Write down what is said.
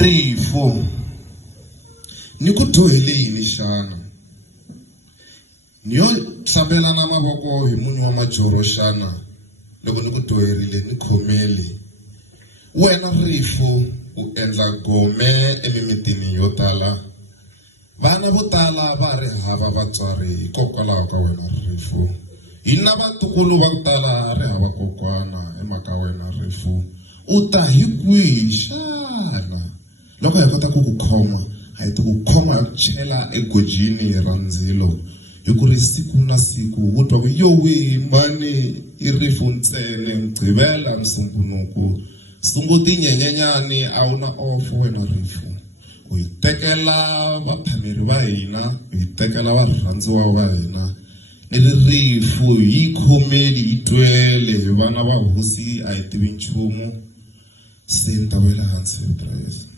rifu ni ku dyohele yini xana? Ni yo hlambela na mavoko hi munhu wa majoro xana loko ni ku dyoherile ni khomeli? Wena rifu u endla gome emimitini yo tala, vana vo tala va ri hava vatswari hikokwalaho ka wena rifu. Hina vatukulu va ku tala ri hava kokwana hi mhaka wena rifu. U ta hi kwihi xana? Loko hi kota ku ku khoma, hi ta ku khoma hi ku chela egojini ra ndzilo, hi ku ri siku na siku u twa ku yowe mani i rifu ntsene mgqivela msumbunuku, sunguti nyenyenyani a wu na off wena rifu. U hi tekela vaphameri va hina, u hi tekela varhandziwa va hina, ni ri rifu hi khomeli hi twele hi vana va hosi a hi tivi nchumu. Se ni ta vela hansi hi prayers.